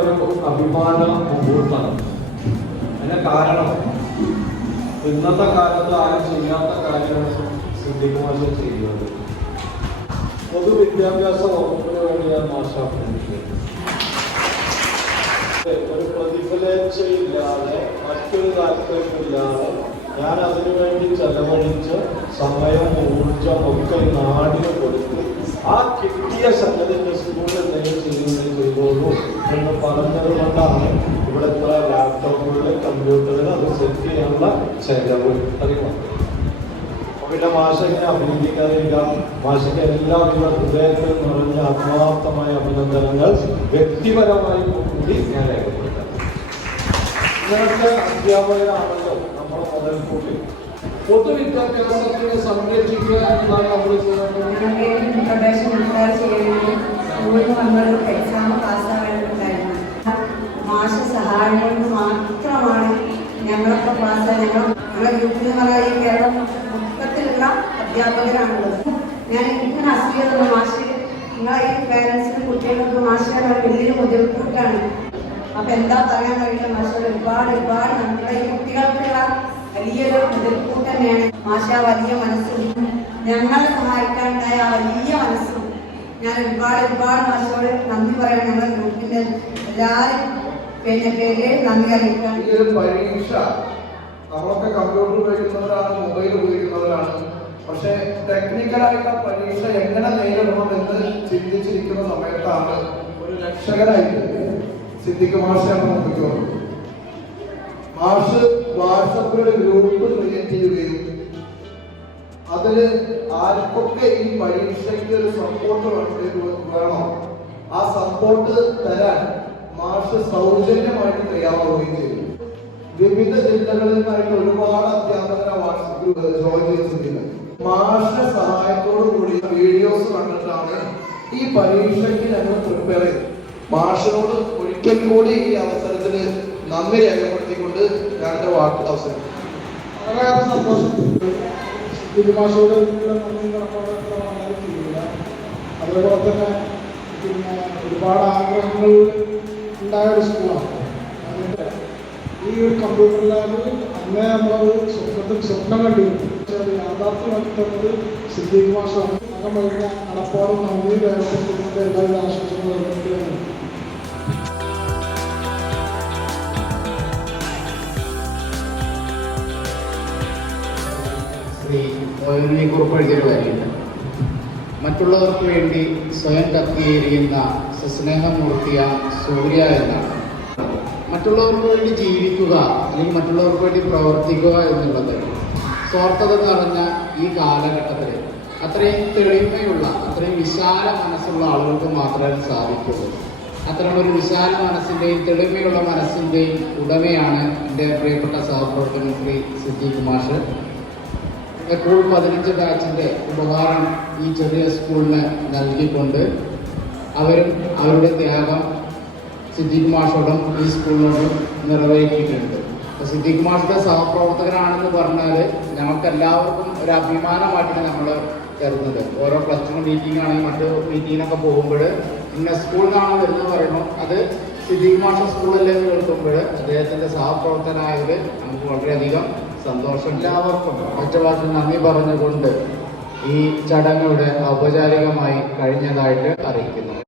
ഒരു അഭിമാന മുഹൂർത്തമാണ്. അതിന് കാരണം ഇന്നത്തെ കാലത്ത് ആരും ചെയ്യാത്ത കാര്യമാണ് സിദ്ദീഖ് മാഷ് ചെയ്യുന്നത്. പൊതുവിദ്യാഭ്യാസ വകുപ്പിന് വേണ്ടിയാണ് മാഷ് ഒരു പ്രതിഫലേച്ഛയില്ലാതെ മറ്റൊരു താല്പര്യമില്ലാതെ ഞാൻ അതിനുവേണ്ടി ചെലവഴിച്ച സമയം ഊർജം ഒക്കെ നാടിന് കൊടുത്ത് ആ കിട്ടിയ സംഗതി സ്കൂളിൽ എന്തെങ്കിലും ചെയ്തോളൂ എന്ന് പറഞ്ഞത് കൊണ്ടാണ് ഇവിടുത്തെ ലാപ്ടോപ്പുകളിൽ കമ്പ്യൂട്ടറിൽ അത് സെറ്റ് ചെയ്യാനുള്ള ചെലവ് അറിയാം. പിന്നെ മാഷകിനെ അഭിനന്ദിക്കാതിരിക്കുക. മാഷയ്ക്ക് എല്ലാവിധ ഹൃദയത്തിൽ നിറഞ്ഞ ആത്മാർത്ഥമായ അഭിനന്ദനങ്ങൾ വ്യക്തിപരമായി കൂടി ഞാൻ രേഖപ്പെടുത്താം. ഇങ്ങനത്തെ അധ്യാപകരാണല്ലോ നമ്മുടെ മുതൽക്കൂട്ടി. പൊതുവിദ്യാഭ്യാസത്തിനെ സംരക്ഷിക്കുക എന്നാണ് നമ്മൾ മാഷ സഹായം കൊണ്ട് മാത്രമാണ് ഞങ്ങളൊക്കെ പാസ്സായി. ഞങ്ങളുടെ ഗ്രൂപ്പിൽ എന്ന് പറഞ്ഞാൽ ഈ കേരളം മൊത്തത്തിലുള്ള അധ്യാപകരാണുള്ളത്. ഞാൻ ഇങ്ങനെ അസൂയ മാഷ് നിങ്ങളെ ഈ പേരൻസിനും കുട്ടികൾക്ക് മാഷയുടെ വലിയൊരു മുതൽക്കൂട്ടാണ്. അപ്പൊ എന്താ പറയാൻ കഴിയില്ല, മാഷയുടെ ഒരുപാട് നമ്മുടെ ഈ കുട്ടികൾക്കുള്ള വലിയൊരു മുതൽക്കൂട്ട് തന്നെയാണ് മാഷ. വലിയ മനസ്സും ഞങ്ങളെ സഹായിക്കാനുണ്ടായ ആ വലിയ മനസ്സും ഞാൻ ഒരുപാട് മാഷോട് നന്ദി പറയാൻ ഞങ്ങളുടെ ഗ്രൂപ്പിന്റെ എല്ലാവരും പേരില് നന്ദി അറിയിക്കാൻ. ഈ ഒരു പരീക്ഷ നമ്മളൊക്കെ കമ്പ്യൂട്ടർ ഉപയോഗിക്കുന്നവരാണ്, മൊബൈൽ ഉപയോഗിക്കുന്നവരാണ്. പക്ഷെ ടെക്നിക്കലായിട്ടുള്ള പരീക്ഷ എങ്ങനെ നേരിടണമെന്ന് ചിന്തിച്ചിരിക്കുന്ന സമയത്താണ് ഒരു രക്ഷകനായിട്ട് സിദ്ദീഖ് മാഷാണ് നമുക്ക് വന്നത്. മാഷ് വാട്സപ്പിൽ ഗ്രൂപ്പ് ക്രിയേറ്റ് ചെയ്യുകയും അതിൽ ആർക്കൊക്കെ ഈ പരീക്ഷയ്ക്ക് ഒരു സപ്പോർട്ട് വേണോ ആ സപ്പോർട്ട് തരാൻ മാഷ് സൗജന്യമായിട്ട് തയ്യാറാവുകയും ചെയ്തു. വിവിധ ജില്ലകളിൽ നിന്നായിട്ട് ഒരുപാട് അധ്യാപകരെ വാട്സപ്പ് ഗ്രൂപ്പ് ജോയിൻ ചെയ്തിട്ടുണ്ട്. മാഷിന്റെ സഹായത്തോടു കൂടി വീഡിയോസ് കണ്ടിട്ടാണ് ഈ പരീക്ഷയ്ക്ക് ഞങ്ങൾ പ്രിപ്പയർ ചെയ്തത്. മാഷിനോട് ഒരിക്കൽ കൂടി ഈ അവസരത്തിൽ നന്ദി രേഖപ്പെടുത്തിക്കൊണ്ട് ഞാൻ എൻ്റെ വാക്ക് അവസരം. വളരെയേറെ സന്തോഷം. മാഷോട് നന്ദി ചെയ്യില്ല. അതേപോലെ തന്നെ പിന്നെ ഒരുപാട് ആഗ്രഹങ്ങൾ ഉണ്ടായ ഒരു സ്കൂളാണ്. അതിൻ്റെ ഈ ഒരു കമ്പ്യൂട്ടർ ലാബ് അന്നേ നമ്മളത് സ്വപ്നം കണ്ടിരുന്നു. യാഥാർത്ഥ്യമാക്കുന്നത് സിദ്ദീഖ് മാഷാണ്. മകം കഴിഞ്ഞ നടപ്പാടും നന്ദി രേഖപ്പെടുത്തുന്നത് എല്ലാവരും ആശംസകൾ നൽകുകയാണ്. കുറിപ്പ് എഴുതിയൊരു കാര്യമുണ്ട്. മറ്റുള്ളവർക്ക് വേണ്ടി സ്വയം കത്തിയെരിയുന്ന സസ്നേഹമൂർത്തിയ സൂര്യ എന്നാണ്. മറ്റുള്ളവർക്ക് വേണ്ടി ജീവിക്കുക അല്ലെങ്കിൽ മറ്റുള്ളവർക്ക് വേണ്ടി പ്രവർത്തിക്കുക എന്നുള്ളത് സ്വാർത്ഥത നിറഞ്ഞ ഈ കാലഘട്ടത്തിൽ അത്രയും തെളിമയുള്ള അത്രയും വിശാല മനസ്സുള്ള ആളുകൾക്ക് മാത്രമേ സാധിക്കുള്ളൂ. അത്തരമൊരു വിശാല മനസ്സിൻ്റെയും തെളിമയുള്ള മനസ്സിൻ്റെയും ഉടമയാണ് എൻ്റെ പ്രിയപ്പെട്ട സഹപ്രവർത്തകൻ ശ്രീ സിദ്ദീഖ് മാഷ്. സ്കൂൾ 15 ബാച്ചിൻ്റെ ഉപഹാരം ഈ ചെറിയ സ്കൂളിന് നൽകിക്കൊണ്ട് അവരും അവരുടെ ത്യാഗം സിദ്ദീഖ് മാഷോടും ഈ സ്കൂളിനോടും നിറവേറ്റിയിട്ടുണ്ട്. സിദ്ദീഖ് മാഷിന്റെ സഹപ്രവർത്തകനാണെന്ന് പറഞ്ഞാൽ ഞങ്ങൾക്കെല്ലാവർക്കും ഒരു അഭിമാനമായിട്ടാണ് നമ്മൾ കരുതുന്നത്. ഓരോ പ്ലസ് 2 മീറ്റിംഗ് ആണെങ്കിൽ മറ്റ് മീറ്റിങ്ങിനൊക്കെ പോകുമ്പോൾ ഇന്ന സ്കൂളിൽ നിന്നാണ് വരുന്നത് പറയണം, അത് സിദ്ദീഖ് മാഷ സ്കൂളല്ലേ എന്ന് കേൾക്കുമ്പോൾ അദ്ദേഹത്തിൻ്റെ സഹപ്രവർത്തകനായതിൽ നമുക്ക് വളരെയധികം സന്തോഷം. എല്ലാവർക്കും ഒറ്റവാക്കിൽ നന്ദി പറഞ്ഞുകൊണ്ട് ഈ ചടങ്ങ് ഇവിടെ ഔപചാരികമായി കഴിഞ്ഞതായിട്ട് അറിയിക്കുന്നു.